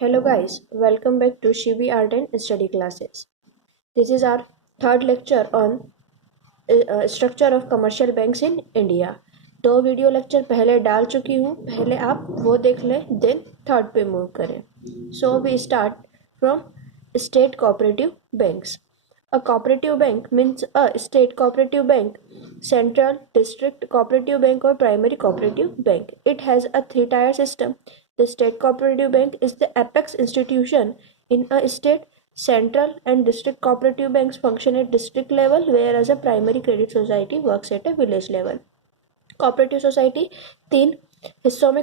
Hello guys, welcome back to Shivi Art and Study Classes. This is our third lecture on structure of commercial banks in India. 2 video lecture पहले डाल चुकी हूँ, पहले आप वो देख लें, देन थर्ड पे मूव करें. So we start from state cooperative banks. A cooperative bank means a state cooperative bank, central, district cooperative bank or primary cooperative bank. It has a 3-tier system. The state cooperative bank is the apex institution in a state. Central and district cooperative banks function at district level, whereas a primary credit society works at a village level. Cooperative society 3 हिस्सों में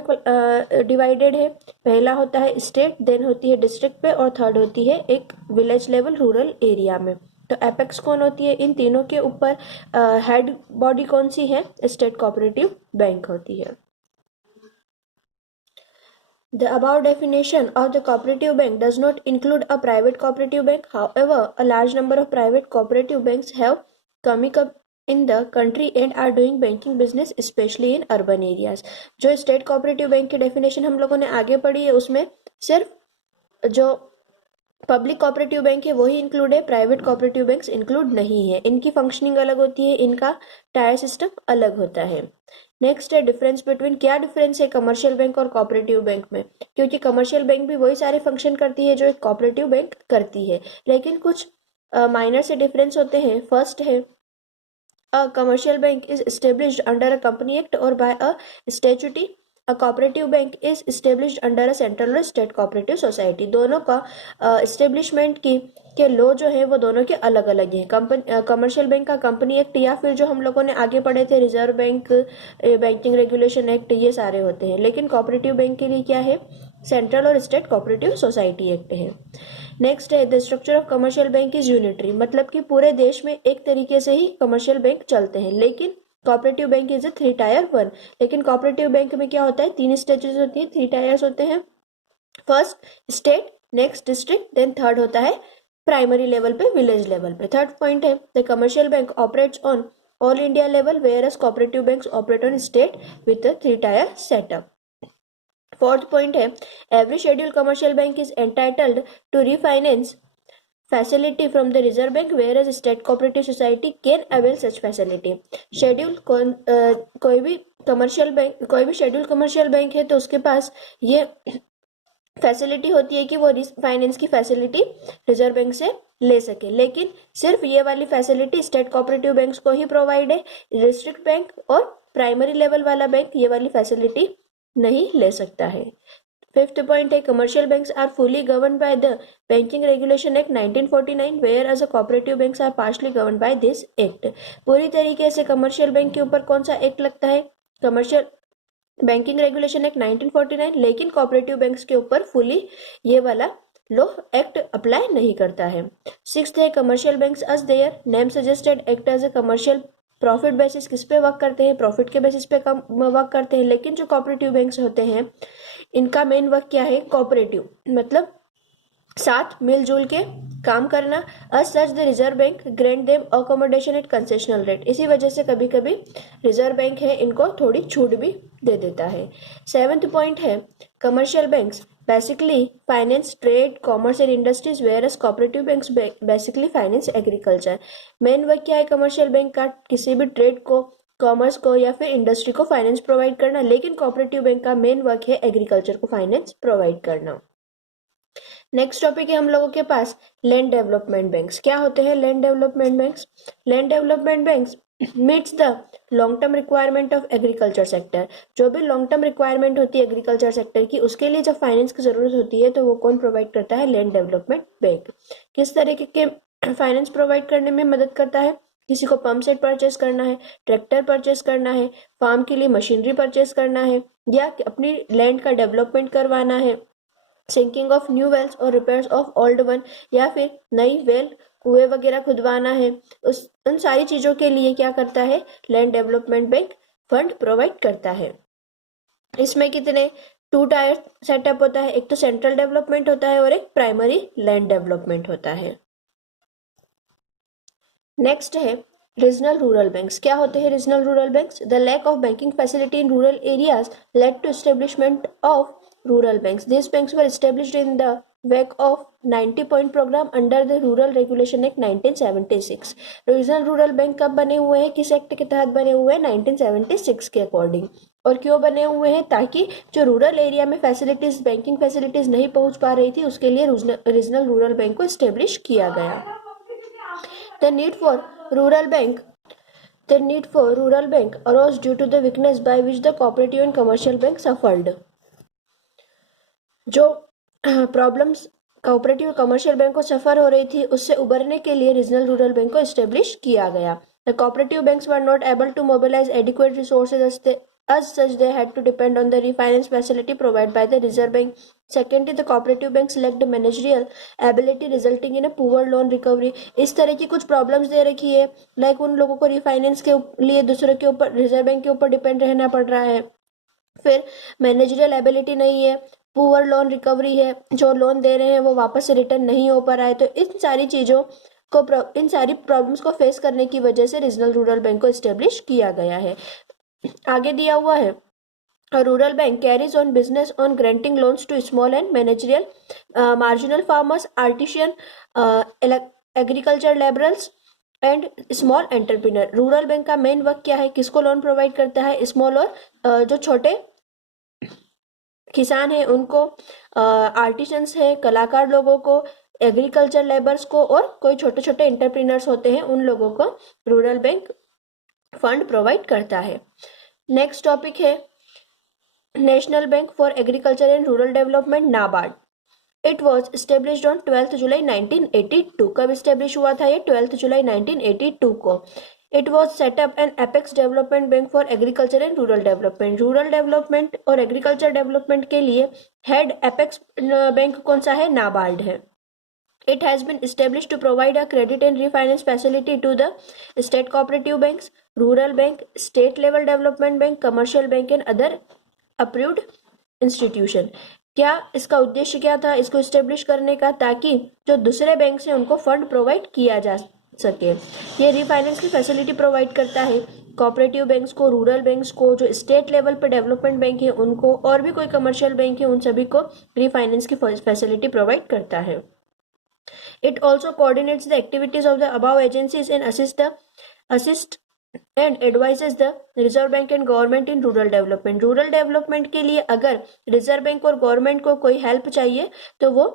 divided है. पहला होता है state, then होती है district पे और थर्ड होती है एक विलेज लेवल रूरल एरिया में. तो एपेक्स कौन होती है? इन तीनों के ऊपर हेड बॉडी कौन सी है? स्टेट कोऑपरेटिव बैंक होती है. The above definition of the cooperative bank does not include a private cooperative bank. However, a large number of private cooperative banks have coming up in the country and are doing banking business, especially in urban areas. जो state cooperative bank की definition हम लोगों ने आगे पढ़ी है, उसमें सिर्फ जो पब्लिक कोऑपरेटिव बैंक है वही इंक्लूड है, प्राइवेट कोऑपरेटिव बैंक्स इंक्लूड नहीं है. इनकी फंक्शनिंग अलग होती है, इनका टायर सिस्टम अलग होता है. नेक्स्ट है डिफरेंस बिटवीन. क्या डिफरेंस है कमर्शियल बैंक और कोऑपरेटिव बैंक में? क्योंकि कमर्शियल बैंक भी वही सारे फंक्शन करती है जो एक कोऑपरेटिव बैंक करती है, लेकिन कुछ माइनर से डिफरेंस होते हैं. फर्स्ट है a commercial bank is established under a company act और by a statute. A cooperative bank is established under a central और स्टेट कोऑपरेटिव सोसाइटी. दोनों का एस्टेब्लिशमेंट की के लॉ जो है वो दोनों के अलग अलग हैं. कमर्शियल बैंक का कंपनी एक्ट या फिर जो हम लोगों ने आगे पढ़े थे reserve bank banking regulation act, ये सारे होते हैं. लेकिन कोऑपरेटिव बैंक के लिए क्या है? सेंट्रल और स्टेट कोऑपरेटिव सोसाइटी एक्ट है. नेक्स्ट है the structure of commercial bank is unitary. मतलब कि पूरे देश में एक तरीके से ही कमर्शियल बैंक चलते हैं. लेकिन cooperative bank is a 3-tier 1. लेकिन कोऑपरेटिव बैंक में क्या होता है? 3 स्टेजेस होती है, 3 टायर्स होते हैं. First state, next district, then third होता है प्राइमरी लेवल पे, विलेज लेवल पे. थर्ड पॉइंट है the commercial bank operates on all India level, whereas cooperative banks operate on state with a 3-tier setup. Fourth point है every schedule commercial bank is entitled to refinance facility from the reserve bank, whereas state cooperative society can avail such facility. Schedule कोई भी schedule commercial bank है तो उसके पास ये facility होती है कि वो फाइनेंस की फैसिलिटी रिजर्व बैंक से ले सके. लेकिन सिर्फ ये वाली फैसिलिटी स्टेट कोऑपरेटिव बैंक्स को ही प्रोवाइड है. डिस्ट्रिक्ट बैंक और प्राइमरी लेवल वाला बैंक ये वाली फैसिलिटी नहीं ले सकता है. फिफ्थ पॉइंट है commercial banks are fully govern by the banking regulation act 1949, whereas a cooperative banks are partially govern by this act. पूरी तरीके से कमर्शियल बैंक के ऊपर कौन सा एक्ट लगता है? Commercial banking regulation act 1949. लेकिन कोऑपरेटिव बैंक्स के ऊपर फुली ये वाला लॉ एक्ट अप्लाई नहीं करता है. सिक्स्थ है commercial banks as their name suggested act as a commercial. Profit basis किस पे वर्क करते हैं? प्रॉफिट के बेसिस पे कम वर्क करते हैं. लेकिन जो कोऑपरेटिव बैंक्स होते हैं इनका मेन वर्क क्या है? कोऑपरेटिव मतलब साथ मिलजुल के काम करना. As such the reserve bank grant them accommodation at concessional rate. इसी वजह से कभी कभी रिजर्व बैंक है इनको थोड़ी छूट भी दे देता है. सेवेंथ पॉइंट है commercial banks basically finance trade, commerce and industries, whereas cooperative banks basically finance agriculture. Main work क्या है कमर्शियल बैंक का? किसी भी ट्रेड को, कॉमर्स को या फिर इंडस्ट्री को फाइनेंस प्रोवाइड करना. लेकिन कोऑपरेटिव बैंक का मेन वर्क है एग्रीकल्चर को फाइनेंस प्रोवाइड करना. नेक्स्ट टॉपिक है हम लोगों के पास लैंड डेवलपमेंट बैंक्स. क्या होते हैं land development banks? Land development banks meets the long term requirement of agriculture sector. जो भी लॉन्ग टर्म रिक्वायरमेंट होती है एग्रीकल्चर सेक्टर की, उसके लिए जब फाइनेंस की जरूरत होती है तो वो कौन प्रोवाइड करता है? Land development bank. किस तरीके के फाइनेंस प्रोवाइड करने में मदद करता है? किसी को पंप सेट परचेस करना है, ट्रैक्टर परचेस करना है, फार्म के लिए मशीनरी परचेस करना है, या अपनी लैंड का डेवलपमेंट करवाना है, सिंकिंग ऑफ न्यू वेल्स और रिपेयर्स ऑफ ओल्ड वन, या फिर नई वेल, कुएं वगैरह खुदवाना है. उन सारी चीजों के लिए क्या करता है? Land development bank fund provide करता है. इसमें कितने 2-tier सेटअप होता है? एक तो सेंट्रल डेवलपमेंट होता है और एक प्राइमरी लैंड डेवलपमेंट होता है. नेक्स्ट है रीजनल रूरल बैंक्स. क्या होते हैं regional rural banks? The lack of banking facility in rural areas led to establishment of rural banks. These banks were established in the wake of 90-point program under the Rural Regulation Act 1976. Regional rural bank कब बने हुए हैं, किस act के तहत बने हुए हैं? 1976 के अकॉर्डिंग। और क्यों बने हुए हैं? ताकि जो रूरल एरिया में फैसिलिटीज, बैंकिंग फैसिलिटीज नहीं पहुंच पा रही थी, उसके लिए रीजनल रूरल बैंक को एस्टेब्लिश किया गया। The need for rural bank arose due to the weakness by which the cooperative and commercial bank suffered. जो प्रॉब्लम्स कोऑपरेटिव कमर्शियल बैंक को सफर हो रही थी, उससे उबरने के लिए रीजनल रूरल बैंक को एस्टेब्लिश किया गया। The cooperative banks were not able to mobilize adequate resources as such they had to depend on the refinance facility provided by the Reserve Bank. Secondly, the cooperative banks lacked managerial ability resulting in a poor loan recovery. इस तरह की कुछ problems they रखी है, like उन लोगों को refinance के लिए दूसरों के ऊपर, रिजर्व बैंक के ऊपर डिपेंड रहना पड़ रहा है। फिर मैनेजरियल एबिलिटी नहीं है, पुअर लोन रिकवरी है, जो लोन दे रहे हैं वो वापस से रिटर्न नहीं हो पा रहा है। तो इन सारी चीज़ों को, इन सारी प्रॉब्लम्स को फेस करने की वजह से रीजनल रूरल बैंक को एस्टेब्लिश किया गया है। आगे दिया हुआ है, A rural bank carries on business on granting loans to small and managerial, marginal farmers, artisan, agriculture laborers and small entrepreneur. Rural bank का मेन वर्क क्या है, किसको लोन प्रोवाइड करता है? स्मॉल और जो छोटे किसान हैं उनको, आर्टिसंस हैं, कलाकार लोगों को, एग्रीकल्चर लेबर्स को, और कोई छोटे छोटे एंटरप्रेन्योर्स होते हैं उन लोगों को रूरल बैंक फंड प्रोवाइड करता है। नेक्स्ट टॉपिक है national bank for agriculture and rural development, NABARD. It was established on 12 जुलाई 1982। कब स्टेब्लिश हुआ था ये? 12 जुलाई 1982 को। It was setup N apex development bank for agriculture and rural development. Rural development और agriculture development के लिए हेड एपेक्स बैंक कौन सा है? नाबार्ड है। It has been established to provide a credit and refinance facility to the state cooperative banks, rural bank, state level development bank, commercial bank and other approved institution। क्या इसका उद्देश्य क्या था इसको एस्टेब्लिश करने का? ताकि जो दूसरे बैंक से उनको फंड प्रोवाइड किया जा सके। ये रिफाइनेंस की फैसिलिटी प्रोवाइड करता है कोऑपरेटिव बैंक्स को, रूरल बैंक्स को, जो स्टेट लेवल पे डेवलपमेंट बैंक है उनको, और भी कोई कमर्शियल बैंक है उन सभी को रिफाइनेंस की फैसिलिटी प्रोवाइड करता है। It also coordinates the activities of the above agencies and assist and advises the Reserve Bank and government in rural development। Rural development के लिए अगर रिजर्व बैंक और गवर्नमेंट को कोई हेल्प चाहिए तो वो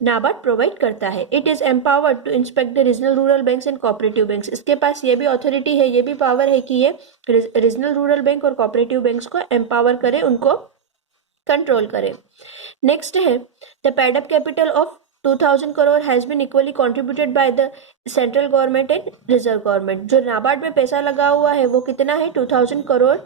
नाबार्ड प्रोवाइड करता है। It is empowered to inspect the regional rural banks and cooperative banks. इसके पास ये भी अथॉरिटी है, ये भी पावर है कि ये रीजनल रूरल बैंक और कोऑपरेटिव बैंक्स को एम्पावर करे, उनको कंट्रोल करे। नेक्स्ट है the paid up capital of 2000 crore has been equally contributed by the central government and reserve government. जो नाबार्ड में पैसा लगा हुआ है वो कितना है? 2000 करोड़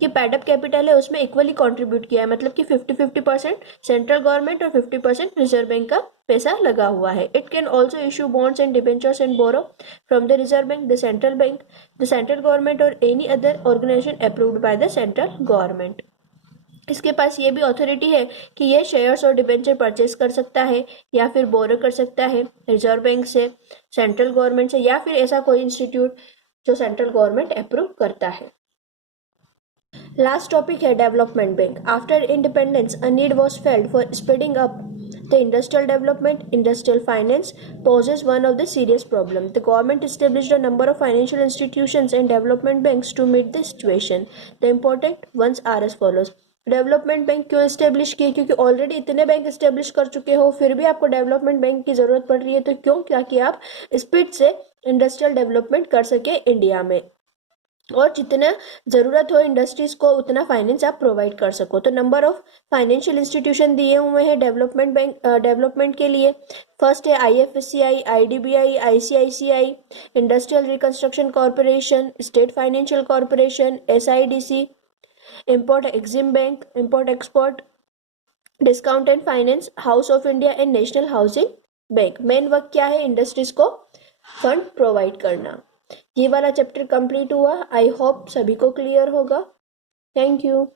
की पैडअप कैपिटल है, उसमें इक्वली कंट्रीब्यूट किया है, मतलब कि 50-50% सेंट्रल गवर्नमेंट और 50% रिजर्व बैंक का पैसा लगा हुआ है। It can also issue bonds and debentures and borrow from the reserve Bank, the central government और any other organisation approved by the central government. इसके पास ये भी अथॉरिटी है कि ये शेयर्स और डिबेंचर परचेज कर सकता है या फिर बोरो कर सकता है रिजर्व बैंक से, सेंट्रल गवर्नमेंट से, या फिर ऐसा कोई इंस्टीट्यूट जो सेंट्रल गवर्नमेंट अप्रूव करता है। लास्ट टॉपिक है development bank. After independence a need was failed for speeding up the industrial development. Industrial finance poses one of the serious problem. The government established a number of financial institutions and development banks to meet the situation. The important ones are as follows. Development bank क्यों establish किए? क्योंकि already इतने bank establish कर चुके हो, फिर भी आपको डेवलपमेंट बैंक की जरूरत पड़ रही है। तो क्यों? ताकि आप स्पीड से इंडस्ट्रियल डेवलपमेंट कर सके इंडिया में, और जितना ज़रूरत हो इंडस्ट्रीज को उतना फाइनेंस आप प्रोवाइड कर सको। तो नंबर ऑफ फाइनेंशियल इंस्टीट्यूशन दिए हुए हैं डेवलपमेंट बैंक डेवलपमेंट के लिए। फर्स्ट है IFSCI, IDBI, ICICI, industrial reconstruction corporation, state financial corporation, SIDC, import EXIM bank, import export, discount and finance, house of India and national housing bank. Main work क्या है? Industries को fund provide करना। ये वाला chapter complete हुआ। I hope सभी को clear होगा। Thank you.